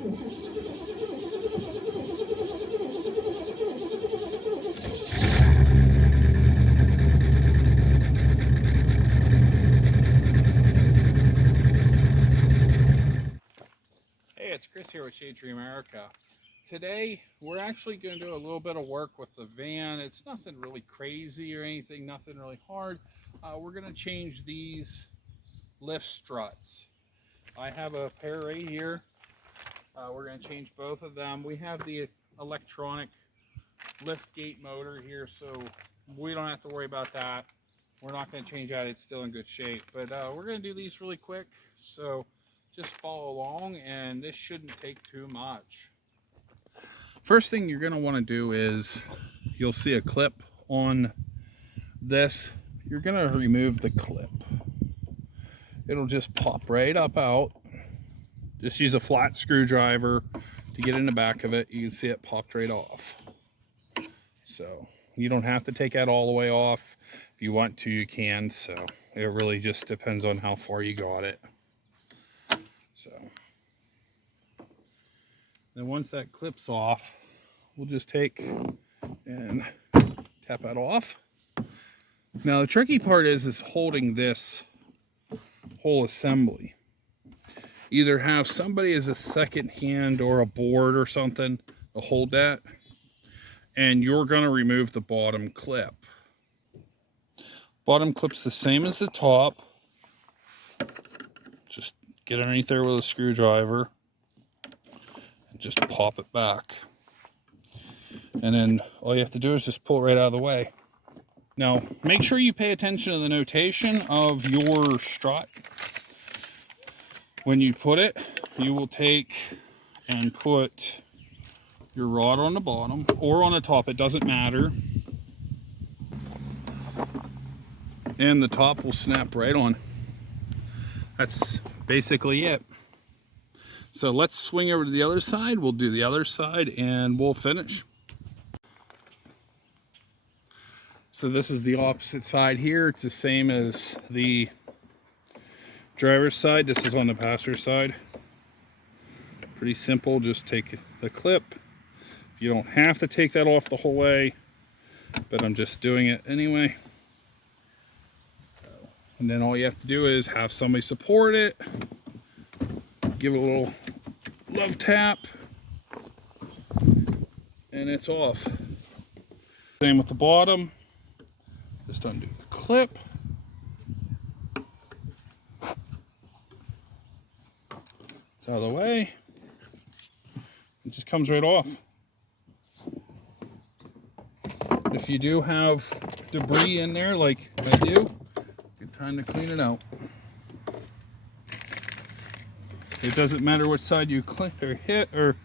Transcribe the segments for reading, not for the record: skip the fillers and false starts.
Hey, it's Chris here with Shadetree America. Today, we're actually going to do a little bit of work with the van. It's nothing really crazy or anything, nothing really hard. We're going to change these lift struts. I have a pair right here. We're going to change both of them. We have the electronic lift gate motor here, so we don't have to worry about that. We're not going to change that. It's still in good shape. But we're going to do these really quick, so just follow along, and this shouldn't take too much. First thing you're going to want to do is, you'll see a clip on this. You're going to remove the clip. It'll just pop right up out. Just use a flat screwdriver to get in the back of it. You can see it popped right off. So you don't have to take that all the way off. If you want to, you can. So it really just depends on how far you got it. So then once that clips off, we'll just take and tap that off. Now the tricky part is holding this whole assembly. Either have somebody as a second hand or a board or something to hold that, and you're going to remove the bottom clip. Bottom clip's the same as the top. Just get underneath there with a screwdriver and just pop it back. And then all you have to do is just pull it right out of the way. Now, make sure you pay attention to the notation of your strut. When you put it, you will take and put your rod on the bottom or on the top, it doesn't matter. And the top will snap right on. That's basically it. So let's swing over to the other side. We'll do the other side and we'll finish. So this is the opposite side here. It's the same as the driver's side. This is on the passenger side. Pretty simple. Just take the clip. You don't have to take that off the whole way, but I'm just doing it anyway. And then all you have to do is have somebody support it, give it a little love tap, and it's off. Same with the bottom. Just undo the clip. It's out of the way. It just comes right off. If you do have debris in there like I do, good time to clean it out. It doesn't matter which side you clean or hit or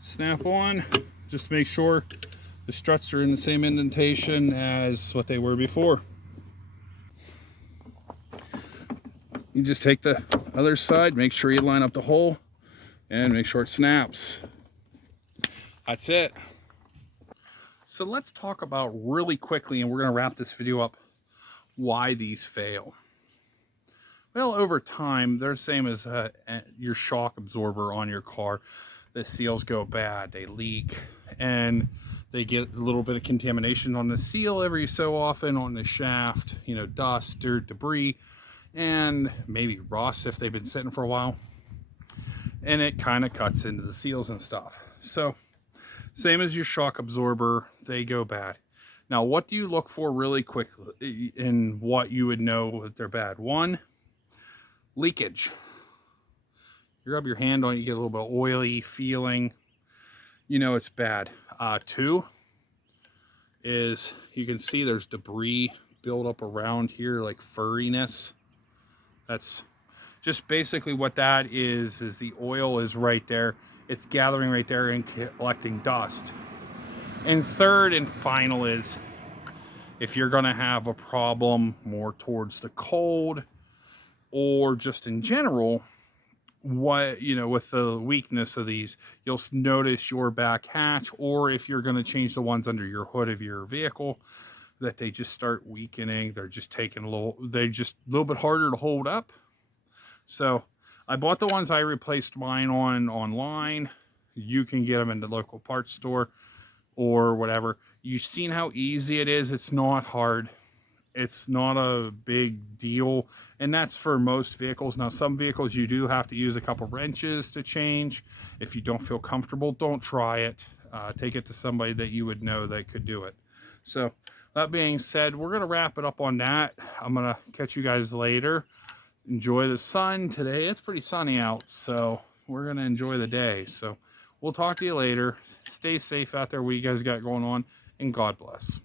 snap on, just make sure the struts are in the same indentation as what they were before. You just take the other side, make sure you line up the hole, and make sure it snaps. That's it. So let's talk about really quickly, and we're going to wrap this video up, why these fail. Well, over time, they're the same as your shock absorber on your car. The seals go bad, they leak, and they get a little bit of contamination on the seal every so often on the shaft, you know, dust, dirt, debris, and maybe rust if they've been sitting for a while. And it kind of cuts into the seals and stuff. So, same as your shock absorber, they go bad. Now, what do you look for really quickly in what you would know that they're bad? One, leakage. You rub your hand on it, you get a little bit of oily feeling. You know it's bad. Two is you can see there's debris build up around here, like furriness. That's just basically what that is the oil is right there. It's gathering right there and collecting dust. And third and final is if you're going to have a problem more towards the cold or just in general, what, you know, with the weakness of these, you'll notice your back hatch, or if you're going to change the ones under your hood of your vehicle, that they just start weakening. They're just taking a little bit harder to hold up. So I bought the ones I replaced mine on online. You can get them in the local parts store or whatever. You've seen how easy it is. It's not hard. It's not a big deal, and that's for most vehicles. Now, some vehicles you do have to use a couple wrenches to change. If you don't feel comfortable, don't try it. Take it to somebody that you would know that could do it. So that being said, we're going to wrap it up on that. I'm going to catch you guys later. Enjoy the sun today. It's pretty sunny out, so we're going to enjoy the day. So we'll talk to you later. Stay safe out there, what you guys got going on, and God bless.